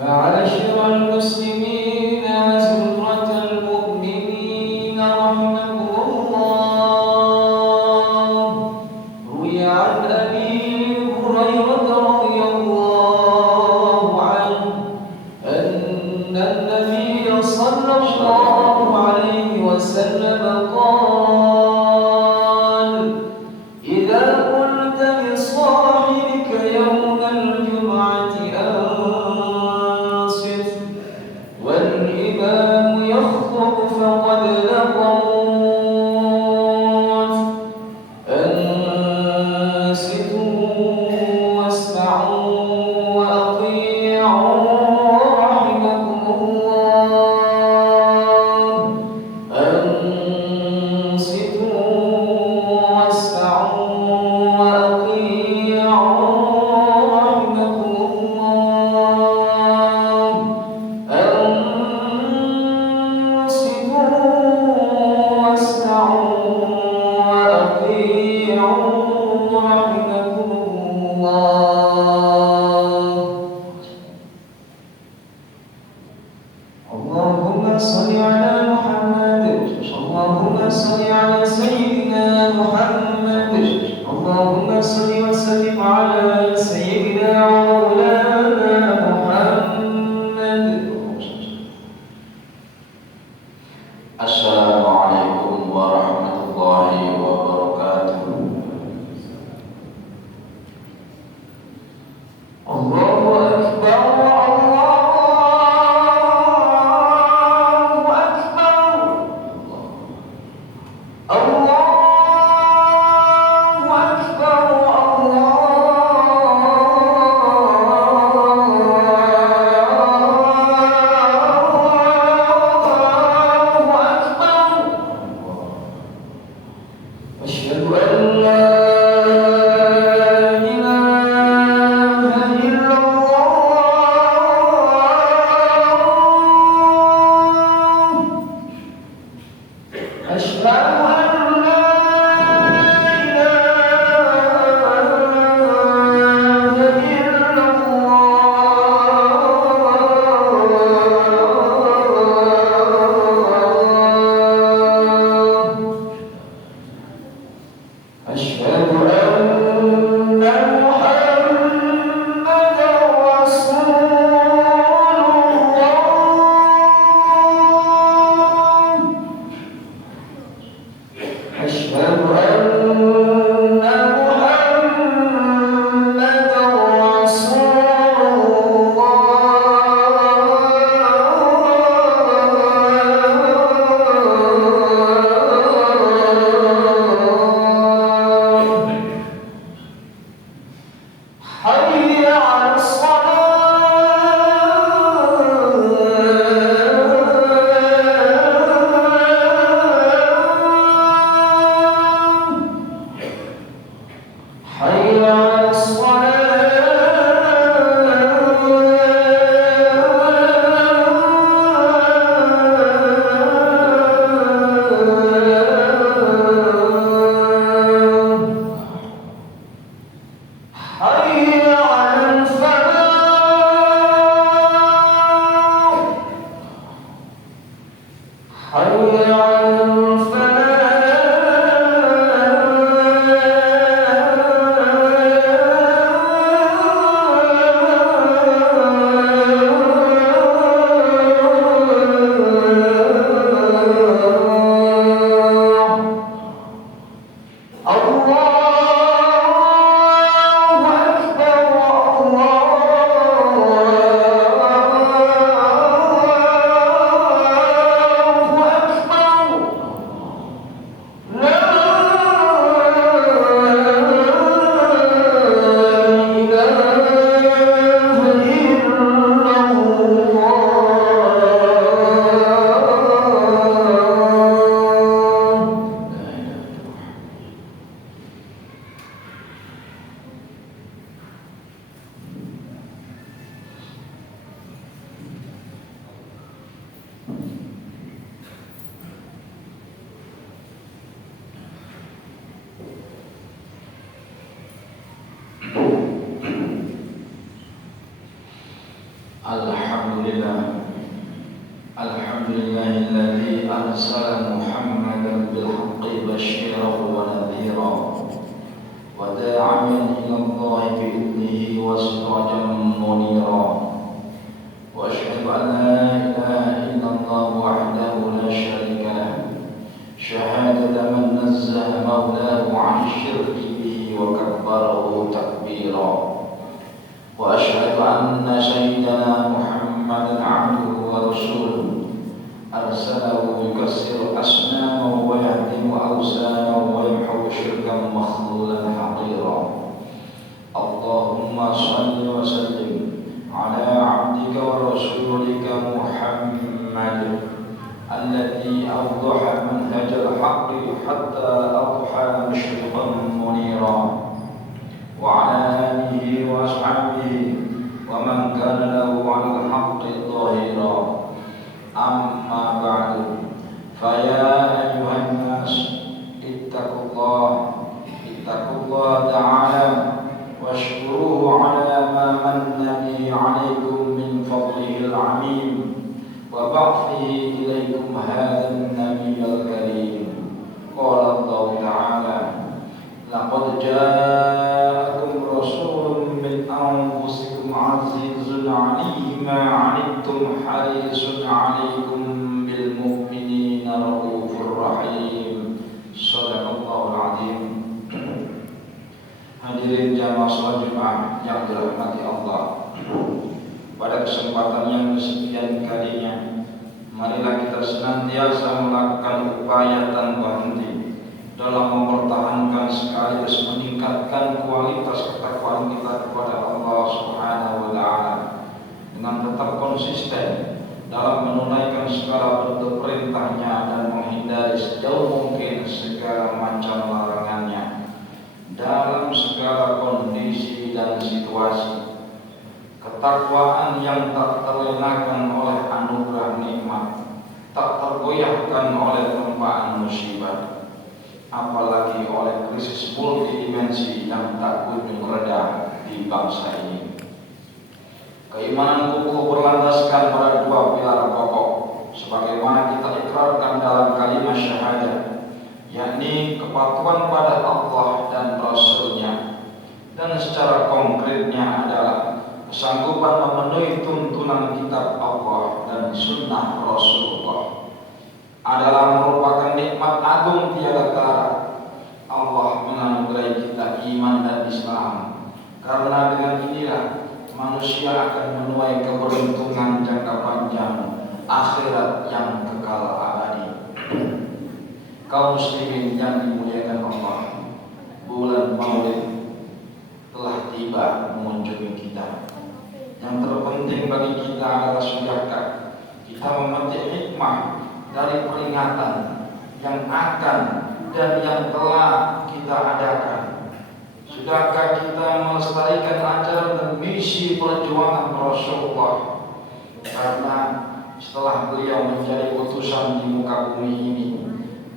معاشر المسلمين وزمرة المؤمنين رحمكم الله. روي عن أبي هريرة رضي الله عنه أن النبي صلى الله عليه وسلم قال: إذا قلت لصاحبك يوم الجمعة أنصت والإمام يخطب فقد لقوت. أنصتوا واسمعوا وأطيعوا رحمكم الله. أنصتوا واسمعوا وأطيعوا رحمكم الله. أنصتوا واسمعوا وأطيعوا رحمكم الله. اللهم صل على محمد. اللهم صل على سيدنا محمد. اللهم صل وسلم على سيدنا ومولانا محمد. السلام عليكم ورحمة الله وبركاته. الله أكبر. أشهد أن لا إله إلا الله. أشهد أن لا إله إلا الله. أشهد أن محمدا رسول الله. أشهد أن محمدا رسول الله. حي على الصلاة. حي على الصلاة. حي على الفلاح. Alhamdulillah, alhamdulillahilladzi arsala Muhammadan bil haqqi basyiran wa nadhiran wa da'iyan ila Allah bi idnihi wa sirajan munira. Wa asyhadu an la ilaha illallah wahdahu la syarika lah, syahadata man nazzaha maulahu 'an syirki bihi wa kabbarahu takbira. Wa asyhadu anna sayyidana Muhammadan 'abduhu wa rasuluhu arsalahu yukassiru asnama wa yahdimu awsana wa yamhu syirkan makhlulan haqira. Allahumma salli wa sallim ala 'abdika wa rasulika Muhammad alladhi awdaha manhajal haqqi hatta adha musyriqan munira wa ala alihi wa ashabihi wa man kana lahu 'alal haqqi dhahira. Amma ba'du, fa ya ayyuhan nas ittaqullah ta'ala washkuruhu ala ma manna bihi 'alaykum min fadlihi al-'amim wa ba'thihi ilaykum hadha an-nabiyyal karim. Qala Allah ta'ala, laqad ja'akum rasulun min anfusikum 'azizun 'alayhi ma 'anittum harisun 'alaykum bil mu'minina raufur rahim. Shadaqallahul 'azim. Hadirin jamaah salat Jumat yang dirahmati Allah, pada kesempatan yang kesekian kalinya, marilah kita senantiasa melakukan upaya tanpa henti dalam mempertahankan sekaligus meningkatkan kualitas ketakwaan kita kepada Allah Subhanahu wa taala dengan tetap konsisten dalam menunaikan segala bentuk perintahnya dan menghindari sejauh mungkin segala macam larangannya dalam segala kondisi dan situasi. Ketakwaan yang tak terlenakan oleh anugerah nikmat, tak tergoyahkan oleh tempaan musibah, apalagi oleh krisis multidimensi yang tak kunjung reda di bangsa ini. Keimanan kokoh berlandaskan pada dua pilar pokok, sebagaimana kita ikrarkan dalam kalimat syahadat, yakni kepatuhan pada Allah dan Rasul-Nya, dan secara konkretnya adalah kesanggupan memenuhi tuntunan kitab Allah dan sunnah Rasulullah. Adalah merupakan nikmat agung tiada tara Allah menganugerahi kita iman dan Islam, karena dengan inilah manusia akan menuai keberuntungan jangka panjang akhirat yang kekal abadi. Kaum muslimin yang dimuliakan Allah, bulan Maulid telah tiba mengunjungi kita. Yang terpenting bagi kita adalah sudahkah kita memetik hikmah dari peringatan yang akan dan yang telah kita adakan? Sudahkah kita melestarikan ajaran dan misi perjuangan Rasulullah? Karena setelah beliau menjadi utusan di muka bumi ini,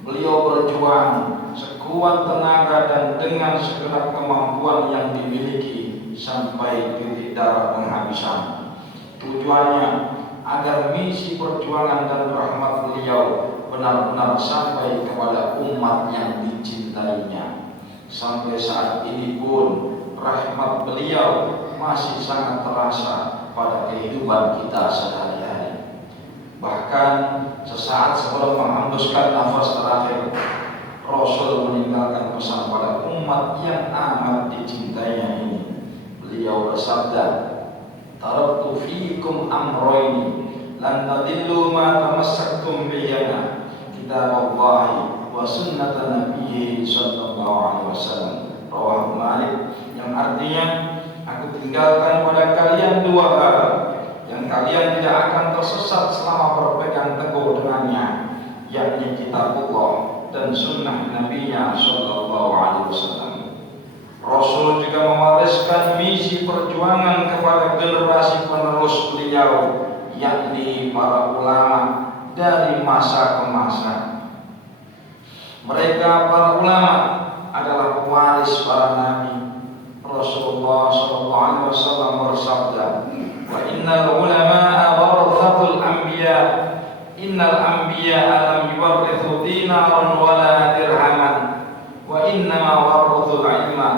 beliau berjuang sekuat tenaga dan dengan segenap kemampuan yang dimiliki sampai titik darah penghabisan. Tujuannya agar misi perjuangan dan rahmat beliau benar-benar sampai kepada umat yang dicintainya. Sampai saat ini pun rahmat beliau masih sangat terasa pada kehidupan kita sehari-hari. Bahkan sesaat sebelum menghembuskan nafas terakhir, Rasul meninggalkan pesan pada umat yang amat dicintainya ini. Beliau bersabda, "Taraktu fiikum amroini lan tadillu ma tamassaktum bihima, kitaballahi wa sunnata nabiyyi sallallahu alaihi wasallam." Rawahu Malik, yang artinya, aku tinggalkan pada kalian dua hal yang kalian tidak akan tersesat selama berpegang teguh dengannya, yakni kitabullah dan sunnah Nabi-Nya sallallahu alaihi wasallam. Rasul juga mewariskan misi perjuangan kepada generasi penerus beliau, yakni para ulama dari masa ke masa. Mereka para ulama adalah pewaris para nabi, Rasulullah sallallahu alaihi wasallam bersabda, "Wa innal ulama'a warathatul anbiya." Innal anbiya'a lam yuwarrithu dinaran wala dirhaman, wa innama warrathul ilma,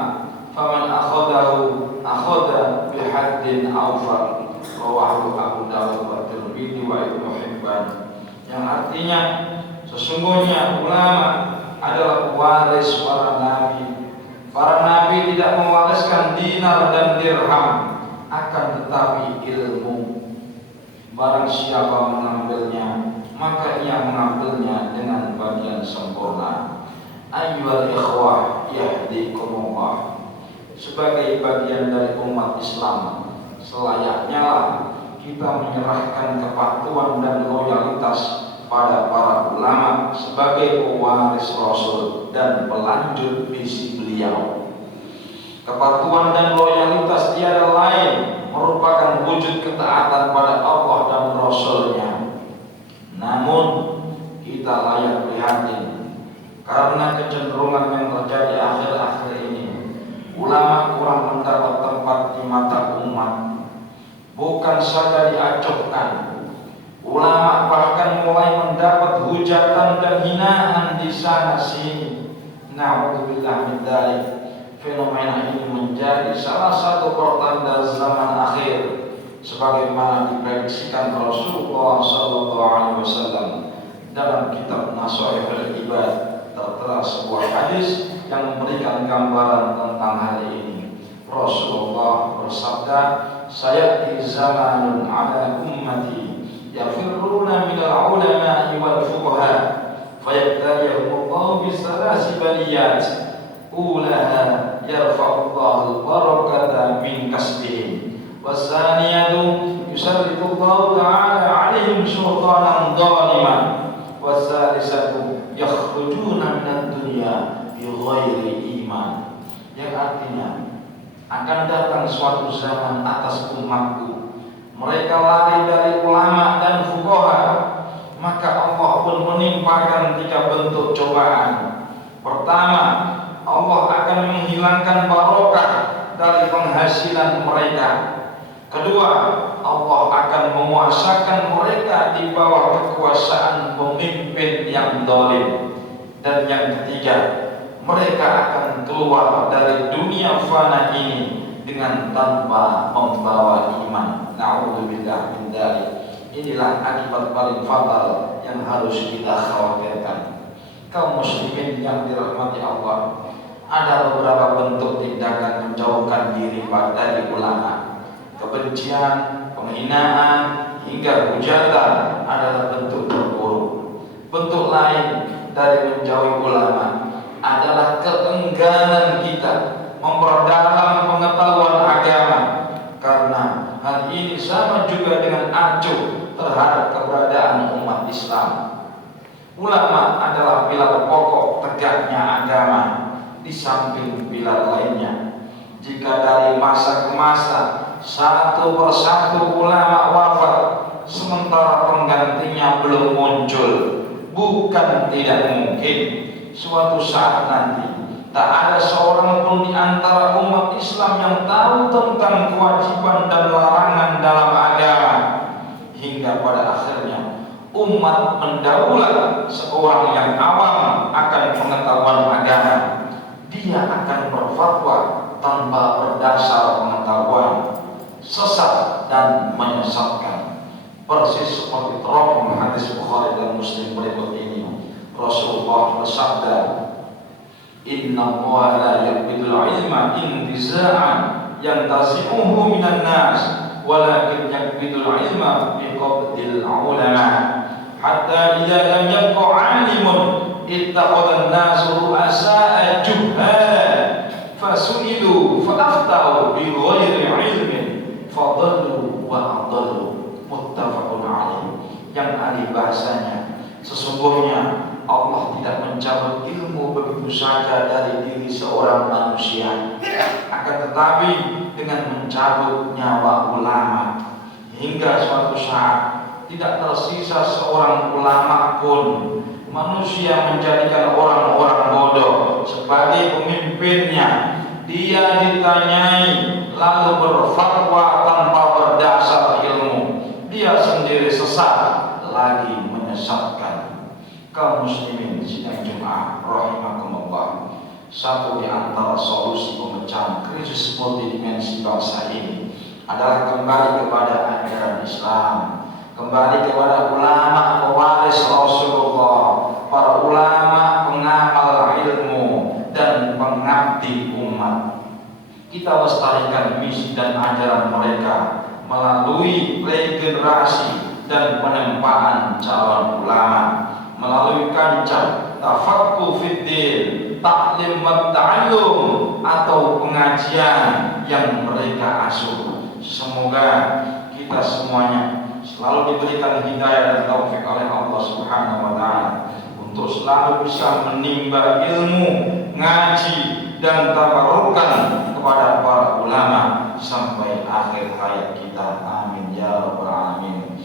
faman akhadahu akhadha bihaddin awfar. Rawahu Abu Dawud wa Tirmidzi wa Ibnu Hibban. Yang artinya sesungguhnya ulama adalah pewaris para nabi. Para nabi tidak mewariskan dinar dan dirham, akan tetapi ilmu. Barang siapa mengambilnya, maka ia mengambilnya dengan bagian sempurna. Ayyuhal ikhwah yahdikumullah. Sebagai bagian dari umat Islam, selayaknya kita menyerahkan kepatuhan dan loyalitas pada para ulama sebagai pewaris Rasul dan pelanjut visi beliau. Kepatuhan dan loyalitas tiada lain merupakan wujud ketaatan pada Allah dan Rasul-Nya. Namun kita layak prihatin karena kecenderungan yang terjadi akhir-akhir ini. Ulama kurang mendapat tempat di mata umat. Bukan saja diacuhkan, ulama bahkan mulai mendapat hujatan dan hinaan di sana sini. Na'udzubillah min dzalik. Fenomena ini menjadi salah satu pertanda zaman akhir, sebagaimana diprediksikan Rasulullah SAW dalam kitab Nasaihul Ibad. Tertera sebuah hadis yang memberikan gambaran tentang hal ini. Rasulullah bersabda, "Sayati zamanun ala ummati yafirruna minal ulama'i wal fuqaha, fayabtaliyahumullahu bisalasi baliyat, ulaha yarfa'ullahu barakata min kasbihim, wasaniyatu yusallitullahu ta'ala alaihim sultanan dhaliman, wasalisatu yakhrujuna minad dunya bighairi iman." Yang artinya akan datang suatu zaman atas umatku, mereka lari dari ulama dan fuqaha, maka Allah pun menimpakan 3 bentuk cobaan. Pertama, Allah akan menghilangkan barokah dari penghasilan mereka. Kedua, Allah akan memuasakan mereka di bawah kekuasaan pemimpin yang zalim. Dan yang ketiga, mereka akan keluar dari dunia fana ini dengan tanpa membawa iman. Na'udzubillah min dzalik. Inilah akibat paling fatal yang harus kita khawatirkan. Kaum muslimin yang dirahmati Allah, ada beberapa bentuk tindakan menjauhkan diri dari ulama. Kebencian, penghinaan, hingga hujatan adalah bentuk terburuk. Bentuk lain dari menjauhi ulama adalah keengganan kita memperdalam pengetahuan agama, karena hal ini sama juga dengan acuh terhadap keberadaan umat Islam. Ulama adalah pilar pokok tegaknya agama di samping pilar lainnya. Jika dari masa ke masa satu persatu ulama wafat sementara penggantinya belum muncul, bukan tidak mungkin suatu saat nanti tak ada seorang pun di antara umat Islam yang tahu tentang kewajiban dan larangan dalam agama, hingga pada akhirnya umat mendaulat seorang yang awam akan pengetahuan agama. Dia akan berfatwa tanpa berdasar pengetahuan, sesat dan menyesatkan. Persis seperti terangkum hadis Bukhari dan Muslim berikut ini. Rasulullah bersabda, "Inna Allah la yaqbidul ilma intiza'an yantazi'uhu minan nas, walakin yaqbidul ilma biqabdil ulama, hatta idza lam yabqa 'alimun ittaqadan nasu ru'asa'a juhala fasu'ilu fa'aftau bi ghairi ilmin fadallu wa adallu." Muttafaqun alaih. Yang ahli bahasanya, sesungguhnya Allah tidak mencabut ilmu begitu saja dari diri seorang manusia, akan tetapi dengan mencabut nyawa ulama, hingga suatu saat tidak tersisa seorang ulama pun. Manusia menjadikan orang-orang bodoh sebagai pemimpinnya, dia ditanyai lalu berfatwa tanpa berdasar ilmu, dia sendiri sesat lagi menyesatkan kaum muslimin sidang Jumat rahimakumullah. Satu di antara solusi pemecahan krisis multidimensi bangsa ini adalah kembali kepada ajaran Islam, kembali kepada ulama pewaris Rasulullah, para ulama pengamal ilmu dan pengabdi umat. Kita lestarikan misi dan ajaran mereka melalui regenerasi dan penempaan calon ulama, melalui kancah tafaqquh fiddin, taklim wa ta'allum atau pengajian yang mereka asuh. Semoga kita semuanya selalu diberikan hidayah dan taufik oleh Allah Subhanahu wa taala untuk selalu bisa menimba ilmu, ngaji dan tabarrukan kepada para ulama sampai akhir hayat kita. Amin ya rabbal alamin.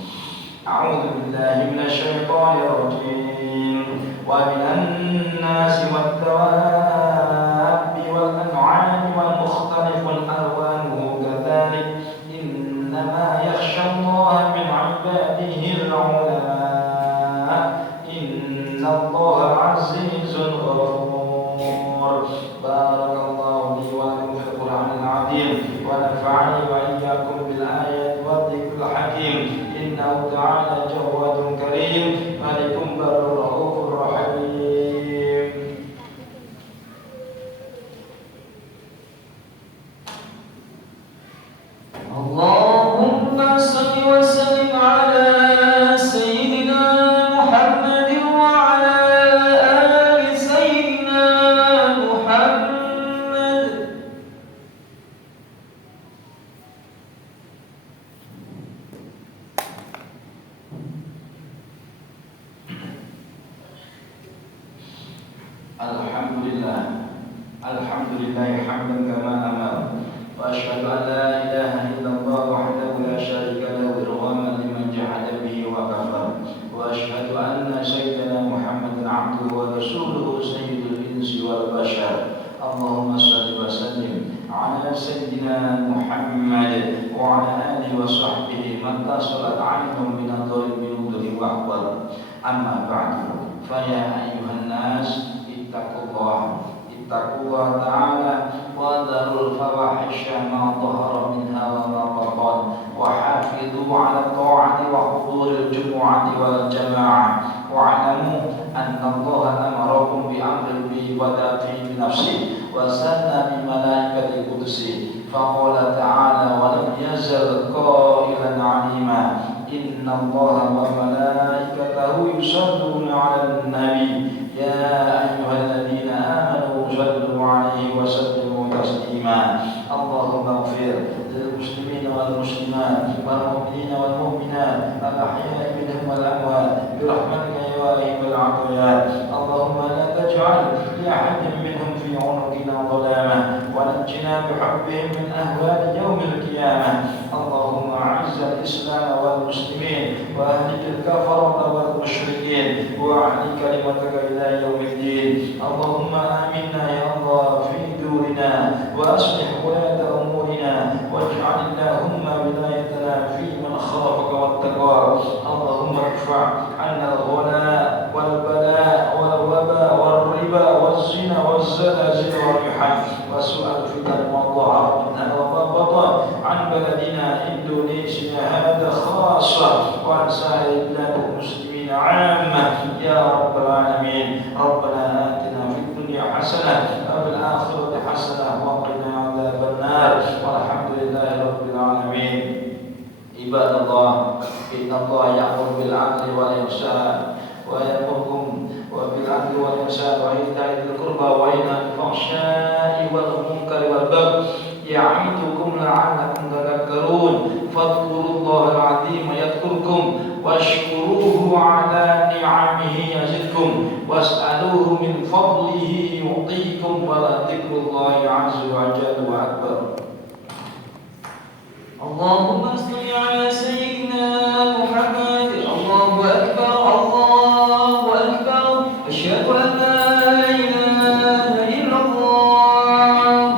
A'udzu billahi minasyaitonir rajim. Wa minan nasi wat-tawabbi wal an'ami wal mukhtalifun alwanuhu kadzalik innama yakhshallaha min 'ibadihi al-'ulama innallaha 'azizun ghafur. Barakallahu li wa lakum fil Qur'anil 'azim wa nafa'ani wa iyyakum bil ayati wadh-dhikril hakim. Innahu ta'ala jawadun karim malikum barur raufur rahim. Allahumma salli wa sallim ala sayyidina Muhammadin wa ala ali sayyidina Muhammad. Alhamdulillah hamdan kama amar. Wa asyhadu an la ilaha illallah wahdahu la syarika lahu irghaman liman jahada bihi wa kafar. Wa asyhadu anna sayyidana Muhammadan 'abduhu wa rasuluhu sayyidul insi wal bashar. Allahumma shalli wa sallim ala sayyidina Muhammad wa ala alihi wa sahbihi man tasalat 'ainun min adhari binudri wa aqwal. Amma ba'du. Fa ya ayyuhan nas ittaqullah ta'ala wa dharul fawahisha ma dhahara minha wa ma batan wa hafidhu 'ala ta'ati wa huduril jumu'ati wal jama'ah wa 'alamu anna Allah amarakum bi amrin bi wadati bi nafsi wa sanna bi malaikati qudusi fa qala ta'ala wa lam yazal qailan 'alima inna Allah wa malaikatahu yusalluna 'alan nabi ya ayyuhalladzina amanu sallu 'alaihi wa sallimu taslima. Allahumma ighfir lil muslimina wal muslimat wal mu'minina wal mu'minat al ahya'i minhum wal amwat bi rahmatika ya wahibul 'atiyat. Allahumma la taj'al li ahadin minhum fi 'unuqina dhalamah wa najjina bi hubbihim min ahwal yawmil qiyamah. Allahumma 'izz al-islam wal muslimin wa ahlik al-kafarata wal musyrikin wa ahli kalimataka ila yaumiddin. Allahumma aminna ya Allah fi durina wa aslih wulata umurina waj'al Allahumma wilayatana fi man khafaka wattaqa. Allahumma irfa' 'anna al-ghala wal bala wal waba wal riba wal zina wal zalazil wal mihal wa su'al fitan wa dhahara minha wa ma batan 'an baladina Indonesia hada khassa wa 'an sa'ir biladil muslimin 'amma ya rabbal alamin. Rabbana atina fid dunya hasanah wa fil akhirati hasanah wa qina adzaban nar. Walhamdulillahi rabbil alamin. Ibadallah, innallaha ya'muru bil 'adli wal ihsan wa ya'murukum bil 'adli wal ihsan wa ita'i dzil qurba wa yanha 'anil fahsya'i wal munkari wal baghi ya'idukum la'allakum tadhakkarun. Fadhkurullahal 'azima yadhkurkum washkuruhu 'ala ni'amihi yazidkum was'aluhu min fadlihi yu'tikum wa la dzikrullahi 'azza wa jalla wa akbar. Allahumma